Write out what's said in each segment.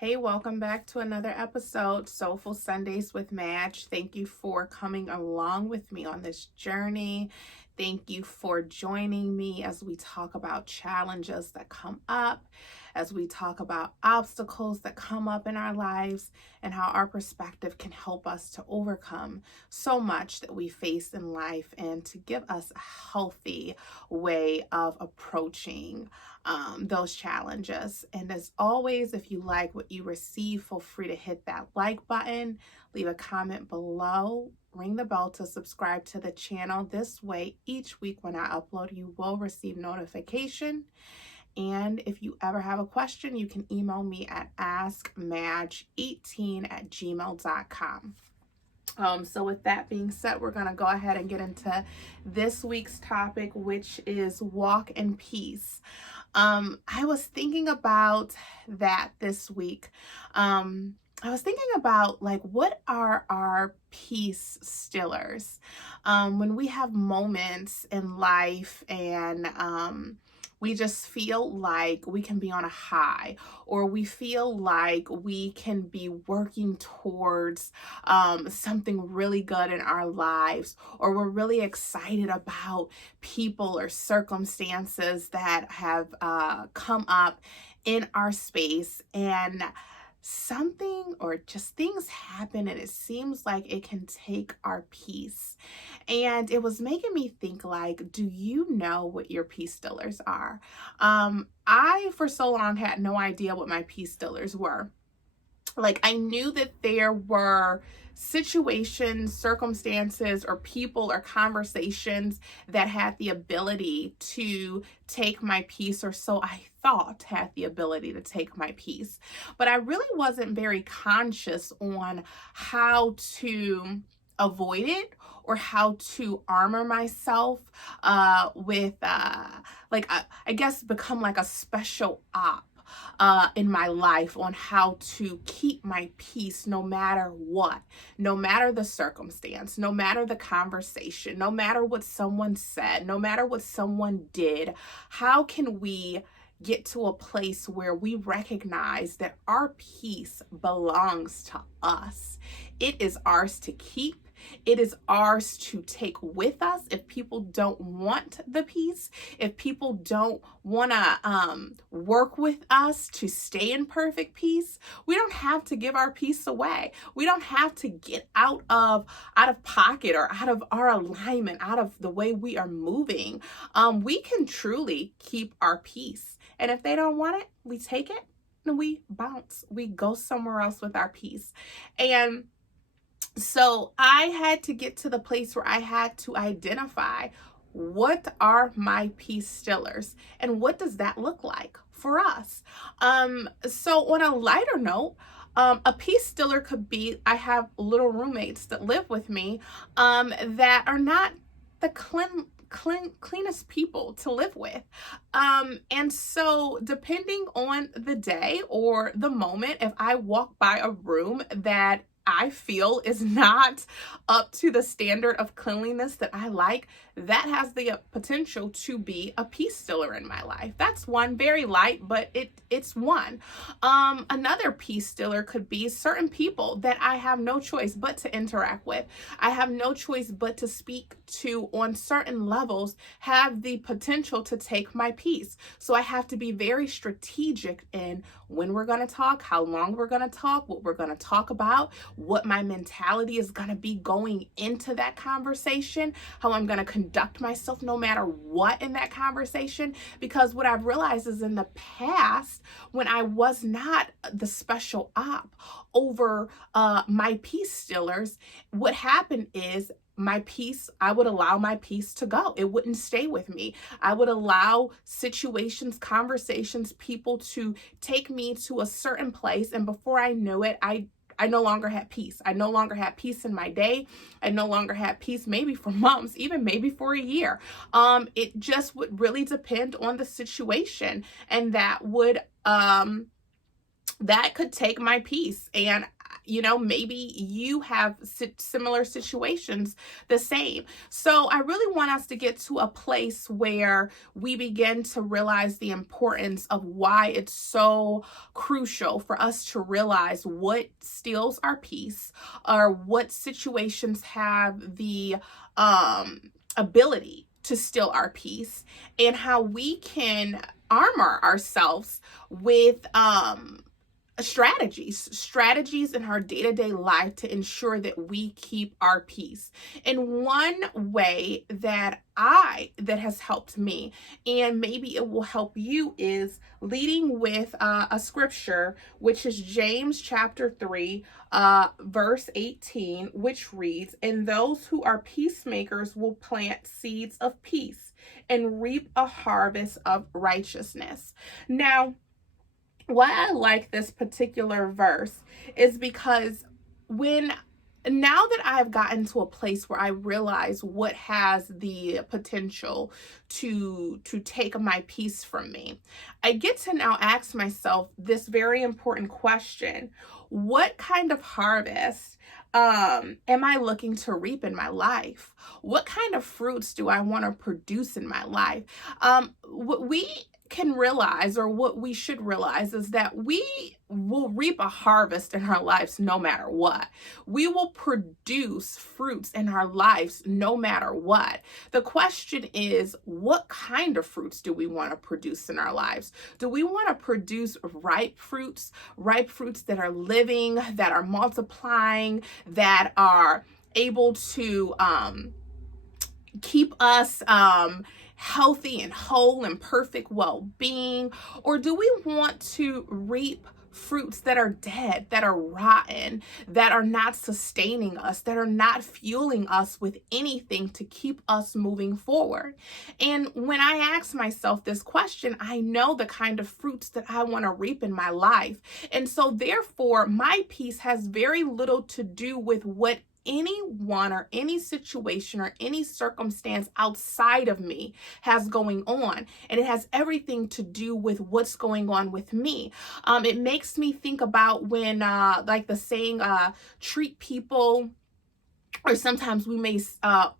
Hey, welcome back to another episode, Soulful Sundays with Madge. Thank you for coming along with me on this journey. Thank you for joining me as we talk about challenges that come up, as we talk about obstacles that come up in our lives, and how our perspective can help us to overcome so much that we face in life and to give us a healthy way of approaching those challenges. And as always, if you like what you receive, feel free to hit that like button, leave a comment below, ring the bell to subscribe to the channel. This way, each week when I upload, you will receive notification. And if you ever have a question, you can email me at askmadge18@gmail.com. So with that being said, we're going to go ahead and get into this week's topic, which is walk in peace. I was thinking about that this week. I was thinking about what are our peace stillers? When we have moments in life and we just feel like we can be on a high, or we feel like we can be working towards something really good in our lives, or we're really excited about people or circumstances that have come up in our space, and something or just things happen and it seems like it can take our peace. And it was making me think, do you know what your peace stillers are? I for so long had no idea what my peace stillers were. I knew that there were situations, circumstances, or people or conversations that had the ability to take my peace, or so I thought had the ability to take my peace. But I really wasn't very conscious on how to avoid it or how to armor myself with I guess become like a special op in my life on how to keep my peace no matter what, no matter the circumstance, no matter the conversation, no matter what someone said, no matter what someone did. How can we get to a place where we recognize that our peace belongs to us? It is ours to keep. It is ours to take with us. If people don't want the peace, if people don't want to work with us to stay in perfect peace, we don't have to give our peace away. We don't have to get out of pocket or out of our alignment, out of the way we are moving. We can truly keep our peace. And if they don't want it, we take it and we bounce. We go somewhere else with our peace. And so I had to get to the place where I had to identify, what are my peace stillers and what does that look like for us? So on a lighter note, a peace stiller could be, I have little roommates that live with me that are not the cleanest people to live with. And so depending on the day or the moment, if I walk by a room that I feel is not up to the standard of cleanliness that I like, that has the potential to be a peace stiller in my life. That's one, very light, but it's one. Another peace stiller could be certain people that I have no choice but to interact with. I have no choice but to speak to on certain levels, have the potential to take my peace. So I have to be very strategic in when we're going to talk, how long we're going to talk, what we're going to talk about, what my mentality is going to be going into that conversation, how I'm going to conduct myself no matter what in that conversation. Because what I've realized is in the past, when I was not the special op over my peace stillers, what happened is my peace, I would allow my peace to go. It wouldn't stay with me. I would allow situations, conversations, people to take me to a certain place. And before I knew it, I no longer had peace. I no longer had peace in my day. I no longer had peace maybe for months, even maybe for a year. It just would really depend on the situation. And that would, that could take my peace. And maybe you have similar situations the same. So I really want us to get to a place where we begin to realize the importance of why it's so crucial for us to realize what steals our peace, or what situations have the ability to steal our peace, and how we can armor ourselves with strategies in our day-to-day life to ensure that we keep our peace. And one way that has helped me, and maybe it will help you, is leading with a scripture, which is James chapter 3, verse 18, which reads, "And those who are peacemakers will plant seeds of peace and reap a harvest of righteousness." Now, why I like this particular verse is because now that I've gotten to a place where I realize what has the potential to take my peace from me, I get to now ask myself this very important question: what kind of harvest am I looking to reap in my life? What kind of fruits do I want to produce in my life? What we can realize, or what we should realize, is that we will reap a harvest in our lives no matter what. We will produce fruits in our lives no matter what. The question is, what kind of fruits do we want to produce in our lives? Do we want to produce ripe fruits that are living, that are multiplying, that are able to keep us healthy and whole and perfect well-being? Or do we want to reap fruits that are dead, that are rotten, that are not sustaining us, that are not fueling us with anything to keep us moving forward? And when I ask myself this question, I know the kind of fruits that I want to reap in my life. And so therefore, my peace has very little to do with what anyone or any situation or any circumstance outside of me has going on, and it has everything to do with what's going on with me. It makes me think about when like the saying, treat people, or sometimes we may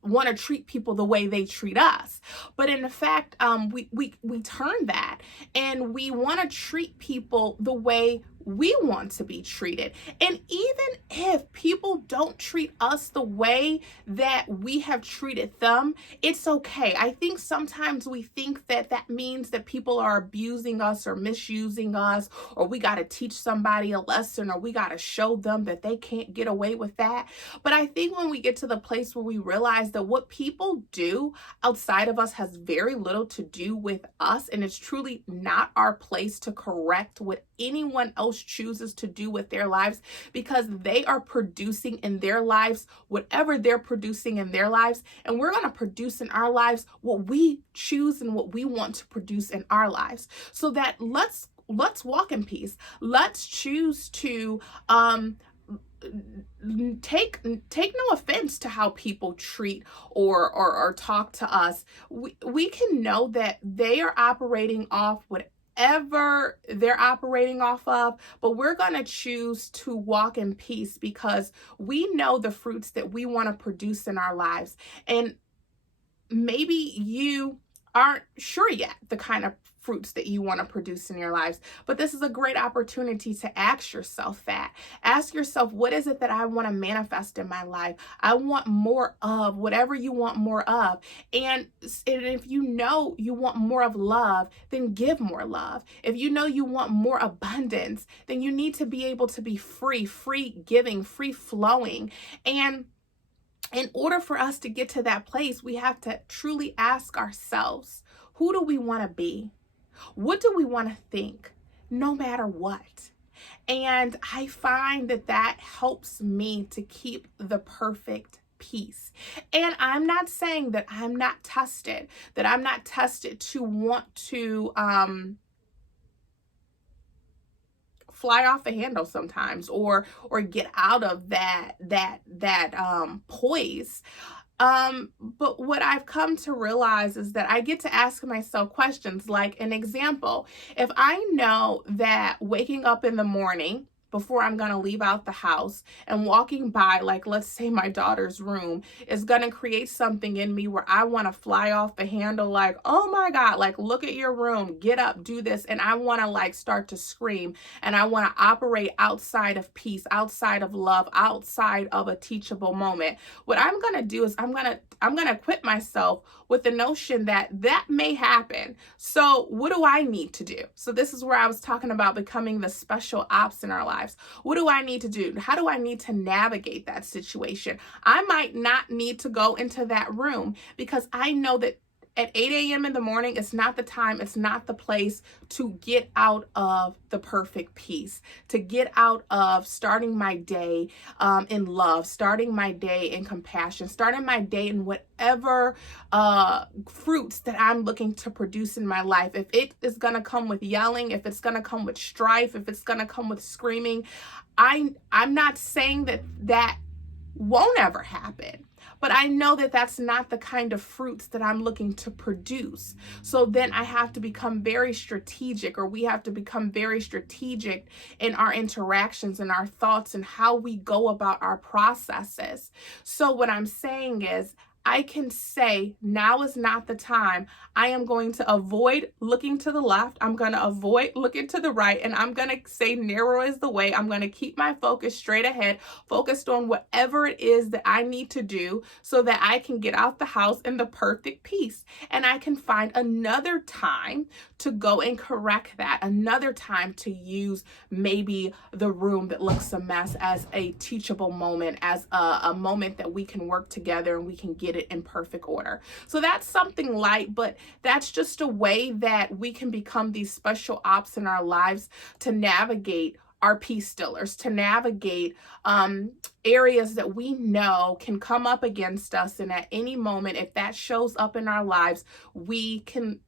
want to treat people the way they treat us. But in fact, we turn that, and we want to treat people the way we want to be treated. And even if people don't treat us the way that we have treated them, it's okay. I think sometimes we think that that means that people are abusing us or misusing us, or we got to teach somebody a lesson, or we got to show them that they can't get away with that. But I think when we get to the place where we realize that what people do outside of us has very little to do with us, and it's truly not our place to correct what anyone else chooses to do with their lives, because they are producing in their lives whatever they're producing in their lives, and we're going to produce in our lives what we choose and what we want to produce in our lives. So that let's walk in peace. Let's choose to take no offense to how people treat or talk to us. We can know that they are operating off whatever they're operating off of, but we're going to choose to walk in peace because we know the fruits that we want to produce in our lives. And maybe you aren't sure yet the kind of fruits that you want to produce in your lives, but this is a great opportunity to ask yourself that. Ask yourself, what is it that I want to manifest in my life? I want more of whatever you want more of. And if you know you want more of love, then give more love. If you know you want more abundance, then you need to be able to be free giving, free flowing. And in order for us to get to that place, we have to truly ask ourselves, who do we want to be? What do we want to think, no matter what? And I find that helps me to keep the perfect peace. And I'm not saying that I'm not tested to want to fly off the handle sometimes, or get out of that poise. But what I've come to realize is that I get to ask myself questions like, an example, if I know that waking up in the morning before I'm going to leave out the house, and walking by, like, let's say my daughter's room, is going to create something in me where I want to fly off the handle, like, oh my God, like, look at your room, get up, do this. And I want to like start to scream, and I want to operate outside of peace, outside of love, outside of a teachable moment. What I'm going to do is I'm going to equip myself with the notion that that may happen. So what do I need to do? So this is where I was talking about becoming the special ops in our lives. What do I need to do? How do I need to navigate that situation? I might not need to go into that room because I know that at 8 a.m. in the morning, it's not the time, it's not the place to get out of the perfect peace, to get out of starting my day in love, starting my day in compassion, starting my day in whatever fruits that I'm looking to produce in my life. If it is going to come with yelling, if it's going to come with strife, if it's going to come with screaming, I'm not saying that won't ever happen. But I know that that's not the kind of fruits that I'm looking to produce. So then I have to become very strategic, or we have to become very strategic in our interactions and our thoughts and how we go about our processes. So what I'm saying is, I can say now is not the time. I am going to avoid looking to the left. I'm going to avoid looking to the right. And I'm going to say narrow is the way. I'm going to keep my focus straight ahead, focused on whatever it is that I need to do so that I can get out the house in the perfect peace. And I can find another time to go and correct that, another time to use maybe the room that looks a mess as a teachable moment, as a moment that we can work together and we can get it in perfect order. So that's something light, but that's just a way that we can become these special ops in our lives to navigate our peace stillers, to navigate areas that we know can come up against us. And at any moment, if that shows up in our lives, we can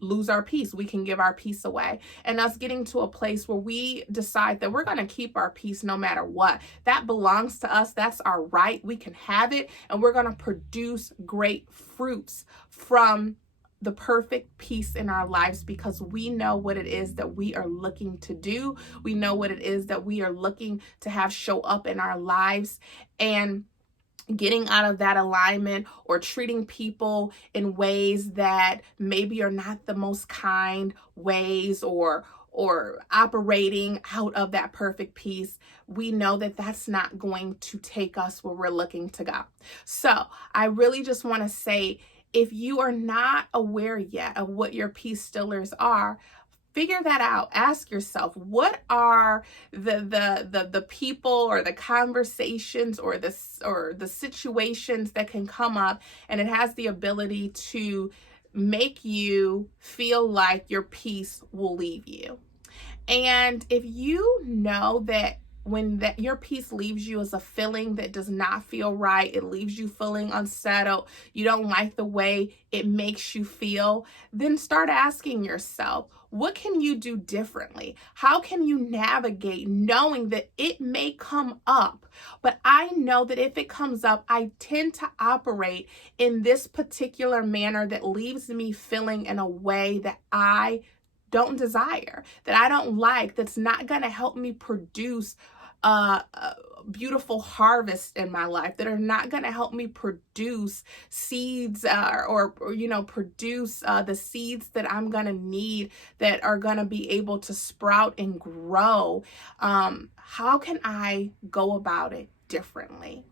lose our peace. We can give our peace away. And us getting to a place where we decide that we're going to keep our peace no matter what. That belongs to us. That's our right. We can have it. And we're going to produce great fruits from the perfect peace in our lives because we know what it is that we are looking to do. We know what it is that we are looking to have show up in our lives. And getting out of that alignment or treating people in ways that maybe are not the most kind ways, or operating out of that perfect peace, we know that that's not going to take us where we're looking to go. So I really just want to say, if you are not aware yet of what your peace stillers are, figure that out. Ask yourself, what are the people or the conversations or the situations that can come up, and it has the ability to make you feel like your peace will leave you. And if you know that when that your peace leaves you as a feeling that does not feel right, it leaves you feeling unsettled, you don't like the way it makes you feel, then start asking yourself, what can you do differently? How can you navigate knowing that it may come up, but I know that if it comes up, I tend to operate in this particular manner that leaves me feeling in a way that I don't desire, that I don't like, that's not going to help me produce a beautiful harvest in my life, that are not going to help me produce seeds or produce the seeds that I'm going to need, that are going to be able to sprout and grow. How can I go about it differently?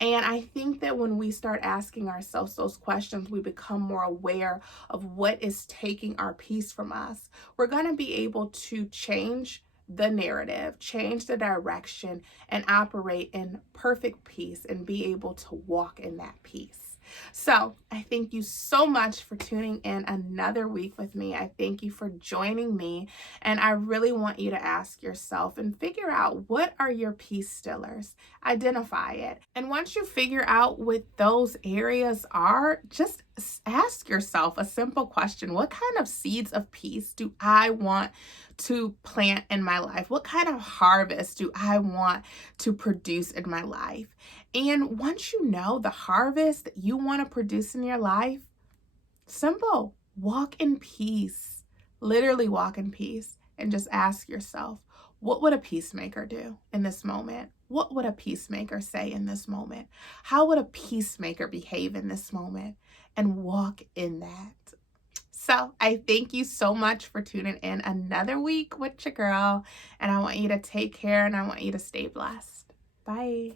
And I think that when we start asking ourselves those questions, we become more aware of what is taking our peace from us. We're going to be able to change the narrative, change the direction, and operate in perfect peace and be able to walk in that peace. So I thank you so much for tuning in another week with me. I thank you for joining me. And I really want you to ask yourself and figure out, what are your peace stillers? Identify it. And once you figure out what those areas are, just ask yourself a simple question. What kind of seeds of peace do I want to plant in my life? What kind of harvest do I want to produce in my life? And once you know the harvest that you want to produce in your life, simple, walk in peace. Literally walk in peace, and just ask yourself, What would a peacemaker do in this moment? What would a peacemaker say in this moment? How would a peacemaker behave in this moment? And walk in that. So I thank you so much for tuning in another week with your girl. And I want you to take care and I want you to stay blessed. Bye.